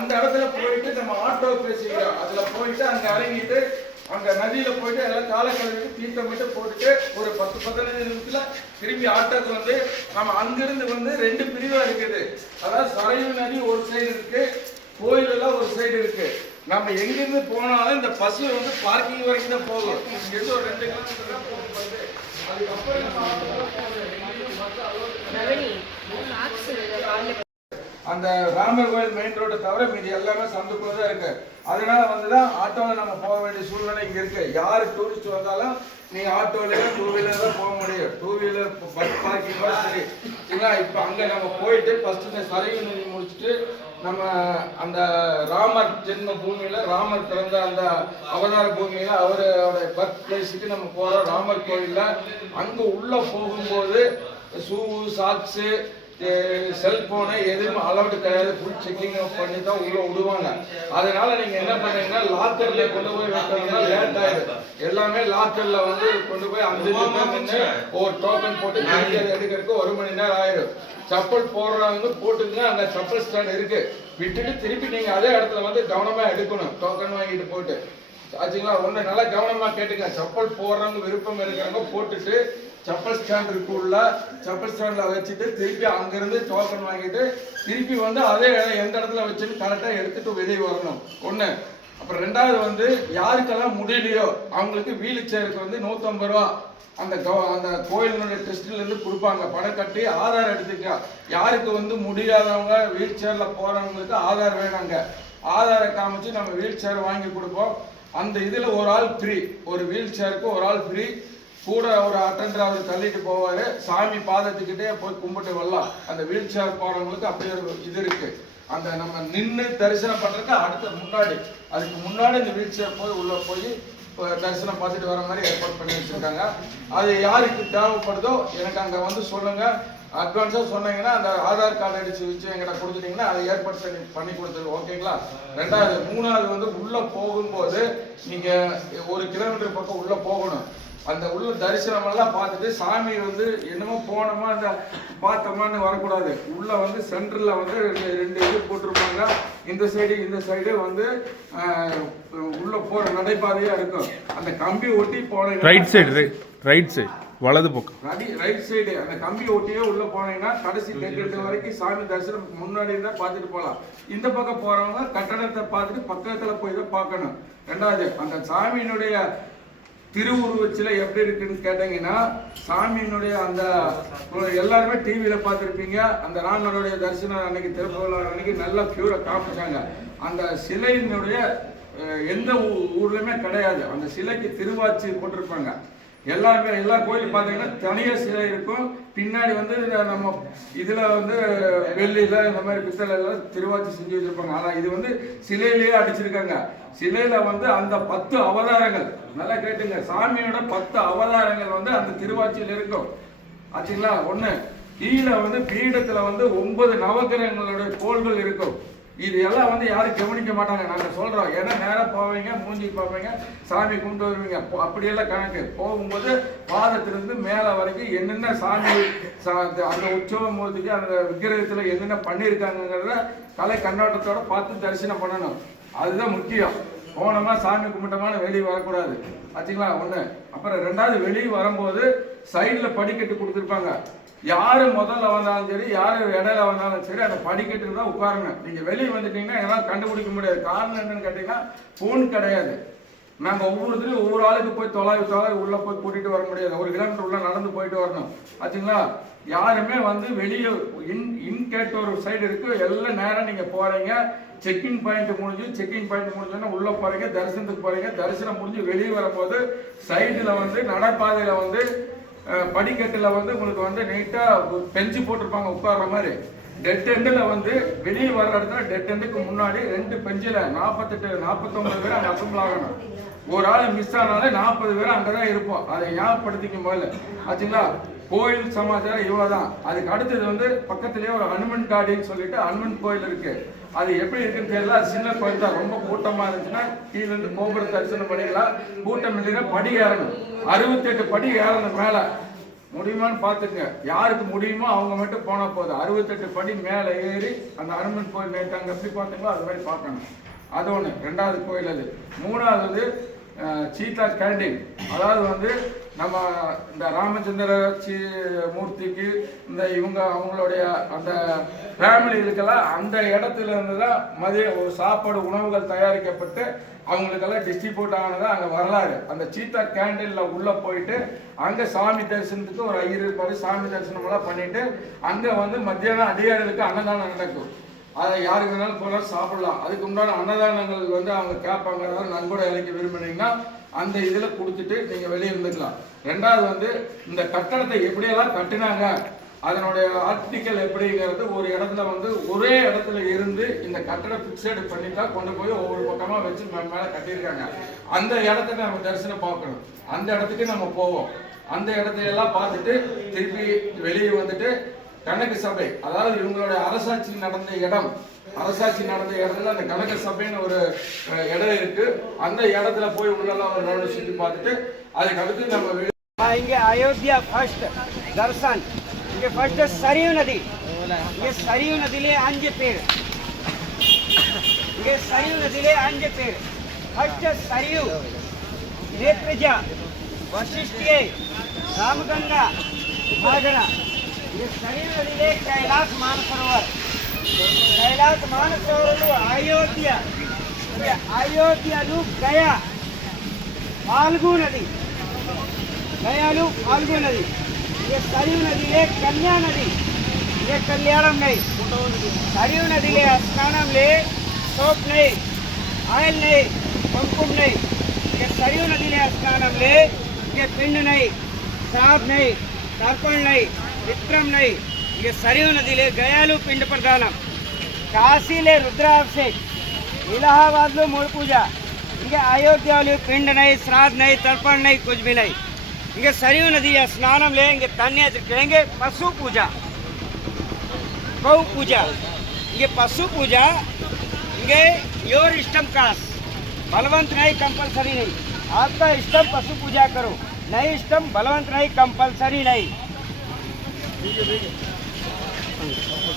அந்த இடத்துல போயிட்டு நம்ம ஆட்டோ பேசிக்கிறோம் அதுல போயிட்டு அங்க இறங்கிட்டு அங்க நதியில போயிட்டு எல்லாம் காலை கழுவிட்டு தீர்த்தமிட்டு போட்டுட்டு ஒரு பத்து பதினஞ்சு நிமிஷத்துல திரும்பி ஆட்டோக்கு வந்து நம்ம அங்கிருந்து வந்து ரெண்டு பிரிவா இருக்குது. அதாவது சரையு நதி ஒரு சைடு இருக்கு கோயில் எல்லாம் ஒரு சைடு இருக்கு. நம்ம எங்கிருந்து போனாலும் இந்த பஸ் வந்து பார்க்கிங் வரைக்கும் தான் போகும். இங்கிருந்து ஒரு ரெண்டு கிலோமீட்டர் தான் போகும் அதுக்கப்புறம் நம்ம ஆட்டோல போகணும். எங்கேயும் bus allowed கிடையாது. அந்த ராமர் கோயில் மெயின் ரோட்டை தவிர மீதி எல்லாமே சந்துக்குள்ள தான் இருக்கு. அதனால வந்து தான் ஆட்டோவில் நம்ம போக வேண்டிய சூழ்நிலை இங்கே இருக்கு. யார் டூரிஸ்ட் வந்தாலும் நீ ஆட்டோலயோ டூ வீலர் தான் போக முடியும். டூ வீலர் பஸ் பார்க்கிங் சரி. சரிங்களா இப்போ அங்கே நம்ம போயிட்டு ஃபர்ஸ்ட் இந்த சரையு நதி முடிச்சுட்டு நம்ம அந்த ராமர் ஜென்ம பூமியில ராமர் பிறந்த அந்த அவதார பூமியில அவரோட பர்த் பிளேஸுக்கு நம்ம போறோம். ராமர் கோயில்ல அங்கே உள்ள போகும்போது ஷூ சாக்ஸு செல்போனு எதுவும் அலௌடு கிடையாது. ஃபுல் செக்கிங் பண்ணி தான் உள்ள விடுவாங்க. அதனால நீங்க என்ன பண்ணீங்கன்னா லாக்கர்ல கொண்டு போய் வைக்கணும்னா லேட் ஆயிடும். எல்லாமே லாக்கர்ல வந்து கொண்டு போய் அஞ்சு நிமிஷம் ஒரு டோக்கன் போட்டு எடுக்கிறதுக்கு ஒரு மணி நேரம் ஆயிடும். செப்பல் போடுறவங்க போட்டுங்க அங்க செப்பல் ஸ்டாண்ட் இருக்கு. விட்டுட்டு திருப்பி நீங்க அதே இடத்துல வந்து கவனமா எடுக்கணும். டோக்கன் வாங்கிட்டு போட்டு ஆச்சுங்களா? ஒண்ணு நல்லா கவனமா கேட்டுங்க. செப்பல் போடுறவங்க விருப்பம் இருக்கிறவங்க போட்டுட்டு செப்பல் ஸ்டாண்ட் இருக்குள்ள செப்பல் ஸ்டாண்ட்ல வச்சுட்டு திருப்பி அங்கிருந்து டோக்கன் வாங்கிட்டு திருப்பி வந்து அதே எந்த இடத்துல வச்சுன்னு கரெக்டா எடுத்துட்டு வெளியே வரணும். ஒண்ணு. அப்புறம் ரெண்டாவது வந்து யாருக்கெல்லாம் முடியலையோ அவங்களுக்கு வீல் சேருக்கு வந்து நூத்தம்பது ரூபா. அந்த கவ- அந்த கோயிலினுடைய ட்ரஸ்ட்ல இருந்து கொடுப்பாங்க. பணம் கட்டி ஆதார் எடுத்துக்க யாருக்கு வந்து முடியாதவங்க வீல் சேர்ல போறவங்களுக்கு ஆதார் வேணாங்க. ஆதாரை காமிச்சு நம்ம வீல் சேர் வாங்கி கொடுப்போம். அந்த இதுல ஒரு ஆள் ஃப்ரீ ஒரு வீல் சேருக்கு ஒரு ஆள் ஃப்ரீ கூட ஒரு அட்டண்டர் அவர் தள்ளிட்டு போவார். சாமி பாதத்துக்கிட்டே போய் கும்பிட்டு வரலாம். அந்த வீல் சேர் போறவங்களுக்கு அப்படியே ஒரு இது இருக்கு. அந்த நம்ம நின்று தரிசனம் பண்றதுக்கு அடுத்த முன்னாடி அதுக்கு முன்னாடி இந்த வீல் சேர் போய் உள்ள போய் தரிசனம் பார்த்துட்டு வர மாதிரி ஏற்பாடு பண்ணி வச்சிருக்காங்க. அது யாருக்கு தேவைப்படுதோ எனக்கு அங்கே வந்து சொல்லுங்க. அட்வான்ஸாக சொன்னீங்கன்னா அந்த ஆதார் கார்டு அடிச்சு வச்சு எங்கிட்ட கொடுத்துட்டீங்கன்னா அதை ஏற்பாடு பண்ணி பண்ணி கொடுத்துருவோம். ஓகேங்களா ரெண்டாவது மூணாவது வந்து உள்ளே போகும்போது நீங்கள் ஒரு கிலோமீட்டர் பக்கம் உள்ளே போகணும். அந்த உள்ள தரிசனம் எல்லாம் பார்த்துட்டு சாமி வந்து என்னமோ போனோமா அந்த பார்த்தோமான்னு வரக்கூடாது. உள்ள வந்து சென்டர்ல வந்து ரெண்டு ரெண்டு இது போட்டிருப்பாங்க. இந்த சைடு இந்த சைடு வந்து உள்ள போற நடைபாதையா இருக்கும். அந்த கம்பி ஒட்டி போன ரைட் சைடு ரைட் சைடு வலது பக்கம். ரடி ரைட் சைடு அந்த கம்பி ஒட்டியே உள்ள போனீங்கன்னா கடைசி டெக்கெட் வரைக்கும் சாமி தரிசனம் முன்னாடி தான் பார்த்துட்டு போகலாம் இந்த பக்கம் போறவங்க கட்டடத்தை பார்த்துட்டு பக்கத்துல போய் தான் பார்க்கணும். ரெண்டாவது அந்த சாமியினுடைய திருவுருவச்சிலை எப்படி இருக்குன்னு கேட்டீங்கன்னா சாமியினுடைய அந்த எல்லாருமே டிவியில பார்த்துருப்பீங்க. அந்த ராமனுடைய தரிசனம் அன்னைக்கு திருப்பூர் அன்னைக்கு நல்லா பியூரா காமிச்சாங்க. அந்த சிலையினுடைய எந்த ஊ- ஊர்லயுமே கிடையாது. அந்த சிலைக்கு திருவாச்சி போட்டிருப்பாங்க. எல்லாருமே எல்லா கோயிலும் பார்த்தீங்கன்னா தனியாக சிலை இருக்கும். பின்னாடி வந்து நம்ம இதில் வந்து வெள்ளியில் இந்த மாதிரி பித்தளை எல்லாம் திருவாச்சி செஞ்சு வச்சுருப்பாங்க. ஆனால் இது வந்து சிலையிலேயே அடிச்சிருக்காங்க. சிலையில் வந்து அந்த பத்து அவதாரங்கள் நல்லா கேட்டுங்க. சாமியோட பத்து அவதாரங்கள் வந்து அந்த திருவாச்சியில் இருக்கும். ஆச்சுங்களா? ஒன்று கீழே வந்து பீடத்தில் வந்து ஒன்பது நவகிரகங்களுடைய கோள்கள் இருக்கும். இது எல்லாம் வந்து யாரும் கவனிக்க மாட்டாங்க. நாங்கள் சொல்கிறோம் ஏன்னா நேராக போவீங்க மூஞ்சி பார்ப்பீங்க சாமி கும்பிட்டு வருவீங்க. அப்படியெல்லாம் கணக்கு. போகும்போது பாதத்திலிருந்து மேலே வரைக்கும் என்னென்ன சாமி சா- அந்த அந்த உற்சவம் மூர்த்திக்கு அந்த விக்கிரகத்தில் என்னென்ன பண்ணியிருக்காங்கிறத கலை கண்ணோட்டத்தோட பார்த்து தரிசனம் பண்ணணும். அதுதான் முக்கியம். போனோமா சாமி கும்பிட்டமான வெளியே வரக்கூடாது. ஆச்சுங்களா? ஒன்று அப்புறம் ரெண்டாவது வெளியே வரும்போது சைடில் படிக்கட்டு கொடுத்துருப்பாங்க. யார் முதல்ல வந்தாலும் சரி யார் இடையில வந்தாலும் சரி அந்த படிக்கட்டு தான் உட்காருங்க. நீங்கள் வெளியே வந்துட்டீங்கன்னா எல்லாம் கண்டுபிடிக்க முடியாது. காரணம் என்னன்னு கேட்டிங்கன்னா ஃபோன் கிடையாது. நாங்கள் ஒவ்வொருத்தரும் ஒவ்வொரு ஆளுக்கு போய் தொலைவி தொலை உள்ளே போய் கூட்டிகிட்டு வர முடியாது. ஒரு கிலோமீட்டர் உள்ளே நடந்து போயிட்டு வரணும். ஆச்சுங்களா? யாருமே வந்து வெளியே இன் இன்கேட் ஒரு சைடு இருக்கு. எல்லாம் நேரம் நீங்கள் போகிறீங்க செக்கிங் பாயிண்ட் முடிஞ்சு செக்கிங் பாயிண்ட் முடிஞ்சோன்னா உள்ளே போகிறீங்க தரிசனத்துக்கு போகிறீங்க தரிசனம் முடிஞ்சு வெளியே வரும்போது சைடில் வந்து நடைபாதையில் வந்து படிக்கட்டில் வந்து உங்களுக்கு வந்து நீட்டாக பெஞ்சு போட்டிருப்பாங்க உட்கார்ற மாதிரி. டெட் எண்டில் வந்து வெளியே வர்ற இடத்துல டெட் எண்டுக்கு முன்னாடி ரெண்டு பெஞ்சில் நாற்பத்தெட்டு நாற்பத்தொம்பது பேர் அங்கே அசம்பிள் ஆகணும். ஒரு ஆள் மிஸ் ஆனாலே நாற்பது பேர் அங்கே தான் இருப்போம். அதை ஞாபகப்படுத்திக்கும் போது. ஆச்சுங்களா? கோயில் சமாச்சாரம் இவ்வளோதான் அதுக்கு அடுத்தது வந்து பக்கத்துலேயே ஒரு ஹனுமன் காடின்னு சொல்லிட்டு ஹனுமன் கோயில் இருக்கு. அது எப்படி இருக்குன்னு தெரியல. அது சின்ன கோயில் தான். ரொம்ப கூட்டமா இருந்துச்சுன்னா கீழே இருந்து கோபுர தரிசனம் பண்ணிக்கலாம். கூட்டம் இல்லைன்னா படி ஏறணும். அறுபத்தெட்டு படி ஏறணும் மேல. முடியுமான்னு பார்த்துங்க யாருக்கு முடியுமோ அவங்க மட்டும் போனா போதும். அறுபத்தெட்டு படி மேலே ஏறி அந்த அனுமன் கோயில் நேற்று அங்கே எப்படி பார்த்தீங்களோ அது மாதிரி பார்க்கணும். அது ஒன்று ரெண்டாவது கோயில் அது. மூணாவது வந்து சீதா கேண்டீன் அதாவது வந்து நம்ம இந்த ராமச்சந்திர மூர்த்திக்கு இந்த இவங்க அவங்களுடைய அந்த ஃபேமிலிகளுக்கெல்லாம் அந்த இடத்துல இருந்து தான் மதிய ஒரு சாப்பாடு உணவுகள் தயாரிக்கப்பட்டு அவங்களுக்கெல்லாம் டிஸ்ட்ரிபியூட் ஆனது அங்கே வரலாறு. அந்த சீத்தா கேண்டீனில் உள்ளே போயிட்டு அங்கே சாமி தரிசனத்துக்கு ஒரு ஐயர் இருப்பாரு சாமி தரிசனம் எல்லாம் பண்ணிட்டு அங்கே வந்து மத்தியானம் அடியார்களுக்கு அன்னதானம் நடக்கும். அதை யாருக்கு வேணாலும் போனால் சாப்பிடலாம். அதுக்கு உண்டான அன்னதானங்கள் வந்து அவங்க கேட்பாங்க. அதாவது நன்கொடை இலைக்கு விரும்பினீங்கன்னா அந்த இதில் கொடுத்துட்டு நீங்கள் வெளியே இருந்துக்கலாம். ரெண்டாவது வந்து இந்த கட்டடத்தை எப்படியெல்லாம் கட்டினாங்க அதனுடைய ஆர்டிக்கல் எப்படிங்கிறது ஒரு இடத்துல வந்து ஒரே இடத்துல இருந்து இந்த கட்டடம் ஃபிக்ஸடு பண்ணிட்டா கொண்டு போய் ஒவ்வொரு பக்கமாக வச்சு மேலே கட்டியிருக்காங்க. அந்த இடத்த நம்ம தரிசனம் பார்க்கணும். அந்த இடத்துக்கு நம்ம போவோம். அந்த இடத்தையெல்லாம் பார்த்துட்டு திருப்பி வெளியே வந்துட்டு கணக்கு சபை அதாவது இவங்களோட அரசாட்சி நடந்த இடம் அரசாட்சி நடந்த இடத்துல அந்த கணக்கு சபைன்னு ஒரு இடம் இருக்கு. அந்த இடத்துல போய் உள்ளெல்லாம் ஒரு நாள் சுற்றி பார்த்துட்டு அதுக்கடுத்து நம்ம இங்க அயோத்தியா ஃபர்ஸ்ட் தர்சன். இங்கே ஃபர்ஸ்ட் சரியு நதி. இங்கே சரியு நதியிலே அஞ்சு பேர். இங்கே சரியு நதியிலே அஞ்சு பேர். ஃபர்ஸ்ட் சரியு நேத்ரஜா வசிஷ்டியை ராமகங்கா மகனா भागना ये सरयू नदीले कैलाश मानसरोवर कैलाश मानसरोवर अयोध्या ये अयोध्या गया फाल्गु नदी गयालू फाल्गु नदी ये सरयू नदी है कन्या नदी ये कल्याणम नहीं सरयू नदी ले स्नानम ले सोप नहीं आयल नहीं कुमकुम नहीं ये सरयू नदी ले स्नानम ले ये पिंड नहीं श्राप नहीं तर्पण नहीं विक्रम नहीं ये सरयू नदी ले गयालू पिंड प्रदानम కాశీ లే రుద్రాభిషేక్ इलाहाबाद लो मूल पूजा इनके अयोध्या वाले पिंड नहीं श्राद्ध नहीं तर्पण नहीं कुछ भी नहीं इनके सरयू नदी या स्नानम लेंगे तन्य कहेंगे पशु पूजा गौ पूजा ये पशु पूजा इनके योर इष्टम कास बलवंत नहीं कंपलसरी नहीं आपका इष्टम पशु पूजा करो नहीं इष्टम बलवंत नहीं कंपलसरी नहीं Liga, liga.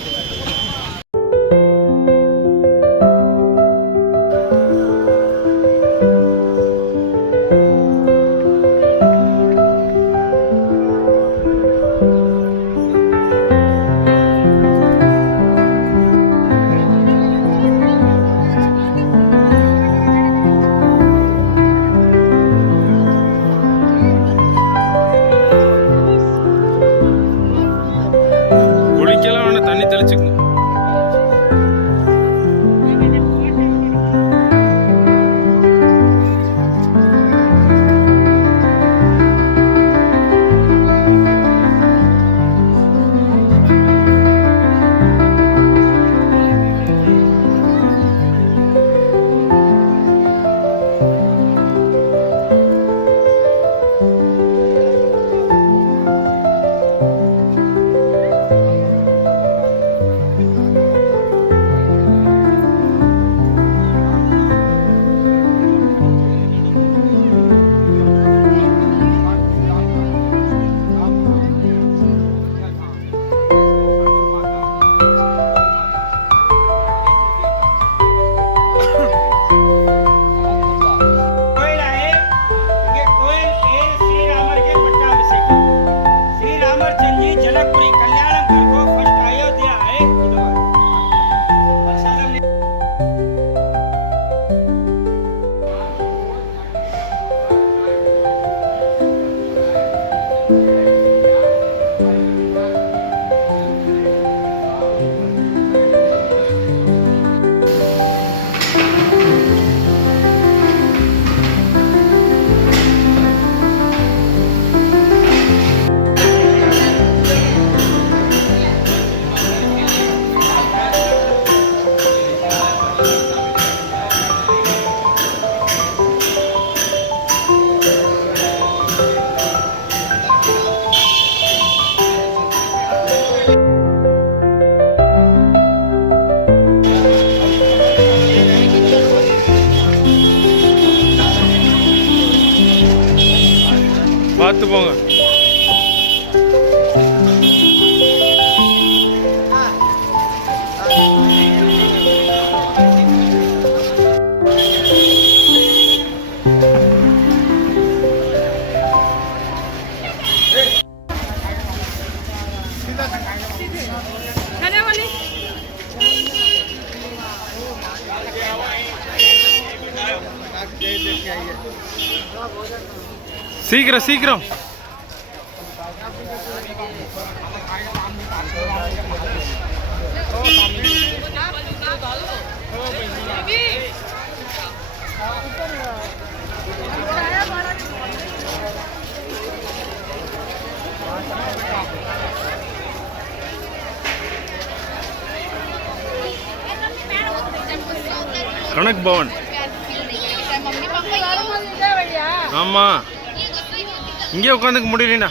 शीघ्र शीघ्र। हाँ। कनक भवन। ஆமாம் இங்கே உட்காந்துக்க முடியலண்ணா